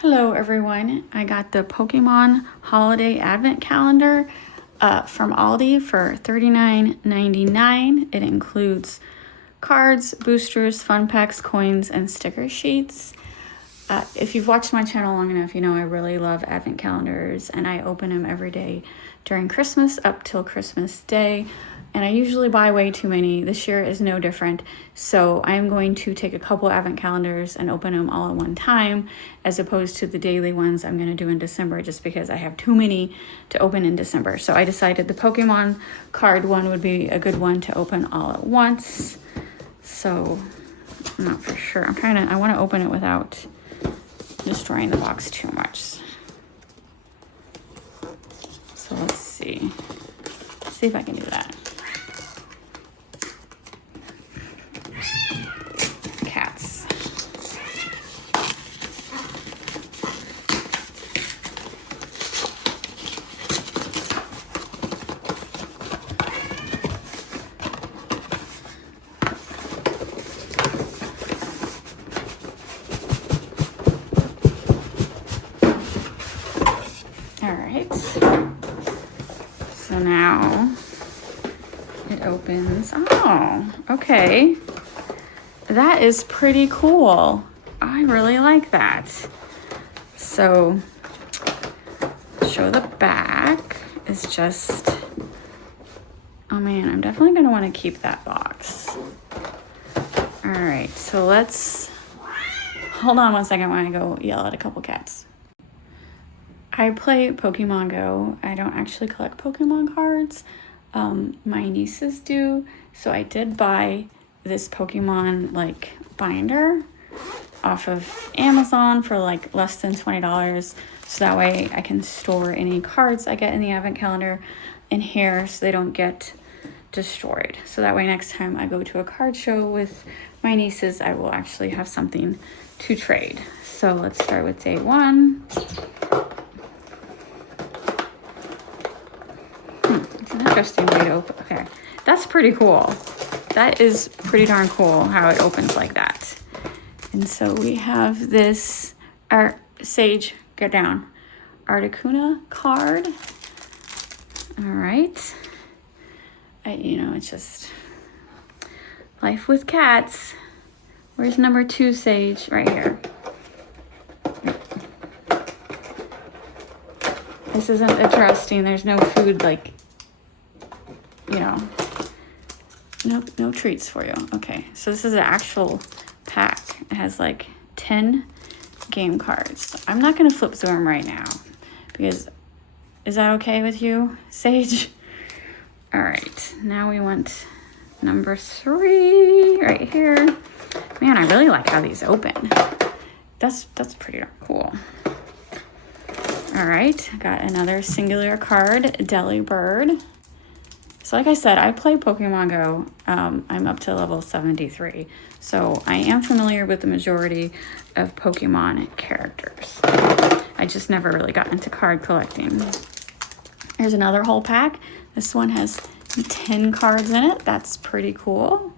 Hello everyone, I got the Pokemon Holiday Advent Calendar from Aldi for $39.99. It includes cards, boosters, fun packs, coins, and sticker sheets. If you've watched my channel long enough, you know I really love Advent calendars and I open them every day during Christmas up till Christmas Day. And I usually buy way too many. This year is no different. So I'm going to take a couple Advent calendars and open them all at one time, as opposed to the daily ones I'm going to do in December, just because I have too many to open in December. So I decided the Pokemon card one would be a good one to open all at once. So I'm not for sure. I want to open it without destroying the box too much. So let's see. Let's see if I can do that. Cats. All right. So now it opens. Oh, okay. That is pretty cool. I really like that. So, show the back is just, oh man, I'm definitely gonna wanna keep that box. All right, so let's, hold on one second while I go yell at a couple cats. I play Pokemon Go. I don't actually collect Pokemon cards. My nieces do. So I did buy this Pokemon like binder off of Amazon for like less than $20. So that way I can store any cards I get in the advent calendar in here so they don't get destroyed. So that way next time I go to a card show with my nieces, I will actually have something to trade. So let's start with day one. It's an interesting way to open. Okay, that's pretty cool. That is pretty darn cool how it opens like that. And so we have this Sage, get down, Articuno card. All right. It's just life with cats. Where's number 2 Sage? Right here. This isn't interesting. There's no food, like, no treats for you. Okay, so this is an actual pack. It has like 10 game cards. I'm not gonna flip through them right now because, is that okay with you, Sage? All right, now we want number 3 right here. Man, I really like how these open. That's pretty darn cool. All right, got another singular card, Delibird. So like I said, I play Pokemon Go. I'm up to level 73. So I am familiar with the majority of Pokemon characters. I just never really got into card collecting. Here's another whole pack. This one has 10 cards in it. That's pretty cool.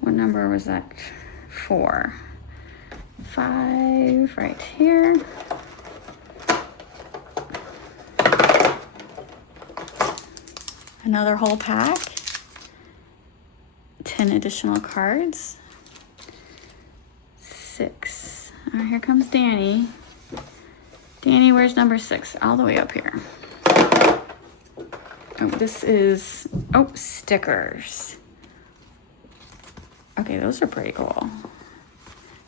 What number was that? 4. 5 right here. Another whole pack, 10 additional cards, 6. Oh, here comes Danny. Danny, where's number 6? All the way up here. Oh, this is, stickers. Okay, those are pretty cool.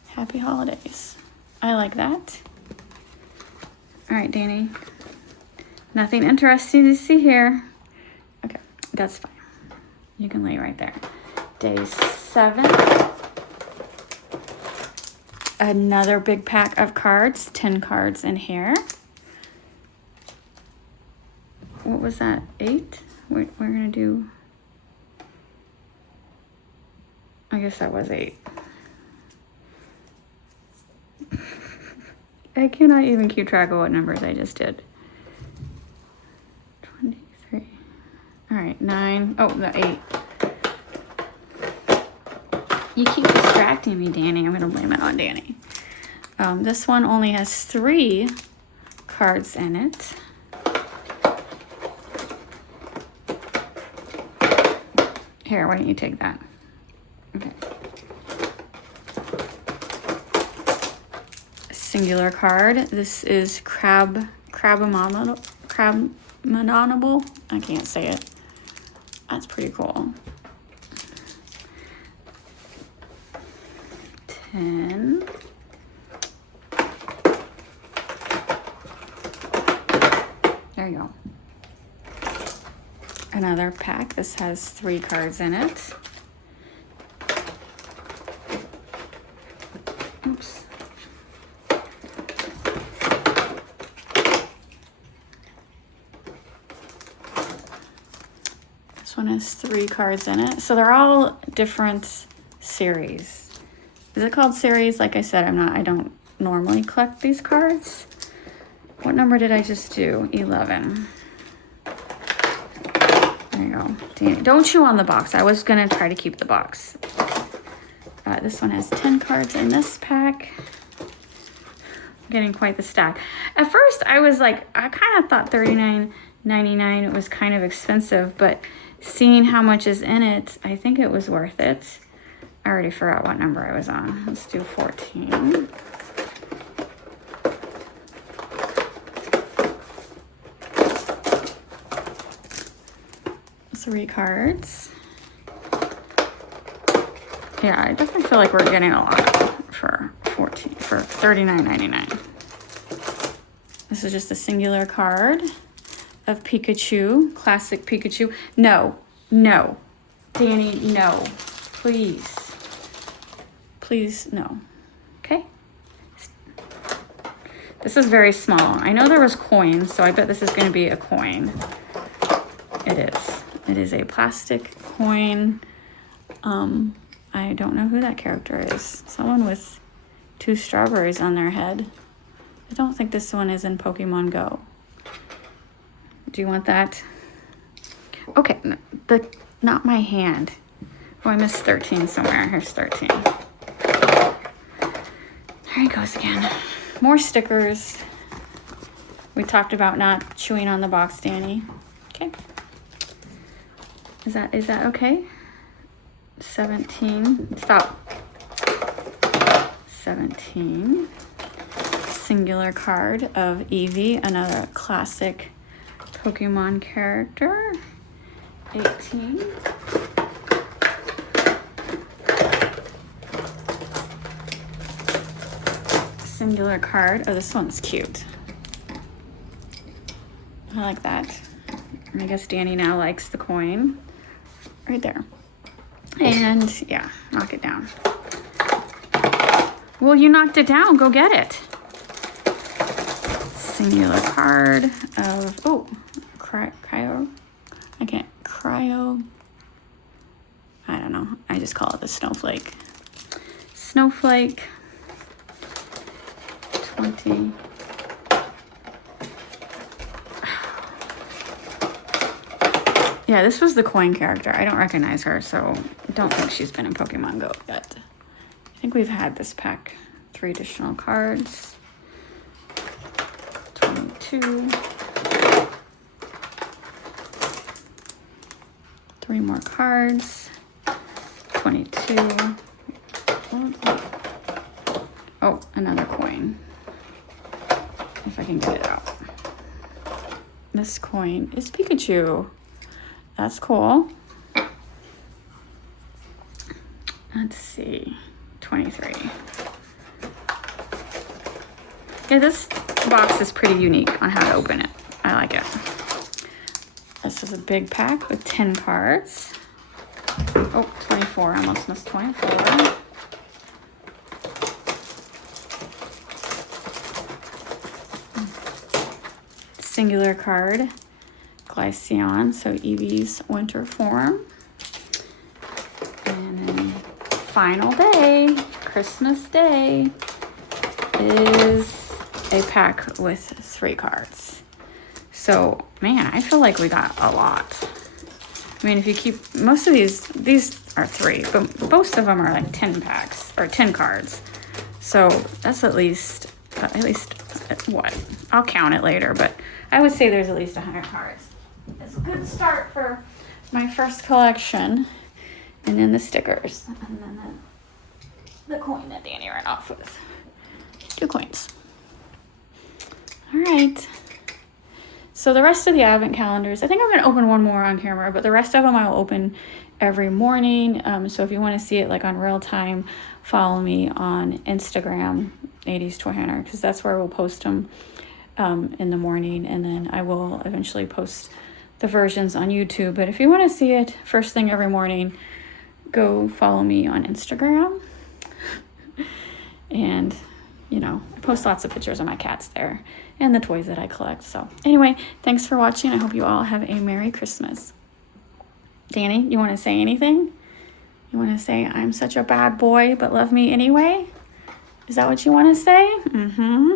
Happy holidays. I like that. All right, Danny. Nothing interesting to see here. That's fine. You can lay right there. Day 7. Another big pack of cards. 10 cards in here. What was that? 8? We're gonna do, I guess that was 8. I cannot even keep track of what numbers I just did. 23. All right, 9. Oh, no, 8. You keep distracting me, Danny. I'm gonna blame it on Danny. This one only has 3 cards in it. Here, why don't you take that? Okay. Singular card. This is Crabamonable. I can't say it. That's pretty cool. 10. There you go. Another pack. This has 3 cards in it. Oops. This one has 3 cards in it. So they're all different series. Is it called series? Like I said, I don't normally collect these cards. What number did I just do? 11. There you go. Danny, don't chew on the box. I was going to try to keep the box. This one has 10 cards in this pack. Getting quite the stack. At first, I was like, I kind of thought $39.99 it was kind of expensive, but seeing how much is in it, I think it was worth it. I already forgot what number I was on. Let's do 14. Three cards. Yeah, I definitely feel like we're getting a lot for $39.99. This is just a singular card of Pikachu, classic Pikachu. No, Danny, no, please. Please, no. Okay. This is very small. I know there was coins, so I bet this is going to be a coin. It is. It is a plastic coin. I don't know who that character is. Someone with 2 strawberries on their head. I don't think this one is in Pokemon Go. Do you want that? Okay, not my hand. Oh, I missed 13 somewhere. Here's 13. There he goes again. More stickers. We talked about not chewing on the box, Danny. Okay. Is that okay? 17. Stop. 17. Singular card of Eevee, another classic Pokemon character. 18. Singular card. Oh, this one's cute. I like that. I guess Danny now likes the coin. Right there. And yeah, knock it down. Well, you knocked it down. Go get it. Singular card of, cryo. I don't know. I just call it the snowflake. Snowflake. 20. Yeah, this was the coin character. I don't recognize her, so I don't think she's been in Pokemon Go yet. I think we've had this pack. 3 additional cards. 22. 3 more cards. 22. Oh, another coin. If I can get it out. This coin is Pikachu. That's cool. Let's see. 23. Yeah, this box is pretty unique on how to open it. I like it. This is a big pack with 10 cards. Oh, 24. I almost missed 24. Singular card. Glyceon, so Eevee's winter form. And then final day, Christmas Day, is a pack with 3 cards. So, man, I feel like we got a lot. I mean, if you keep, most of these are 3, but most of them are like 10 packs, or 10 cards. So that's at least what? I'll count it later, but I would say there's at least 100 cards. It's a good start for my first collection. And then the stickers. And then the coin that Danny ran off with. 2 coins. All right. So the rest of the advent calendars, I think I'm going to open one more on camera, but the rest of them I'll open every morning. So if you want to see it like on real time, follow me on Instagram, 80s Toy Hunter, because that's where we'll post them in the morning. And then I will eventually post the versions on YouTube. But if you want to see it first thing every morning, go follow me on Instagram. And, you know, I post lots of pictures of my cats there and the toys that I collect. So anyway, thanks for watching. I hope you all have a Merry Christmas. Danny, you want to say anything? You want to say, I'm such a bad boy, but love me anyway? Is that what you want to say? Mm-hmm.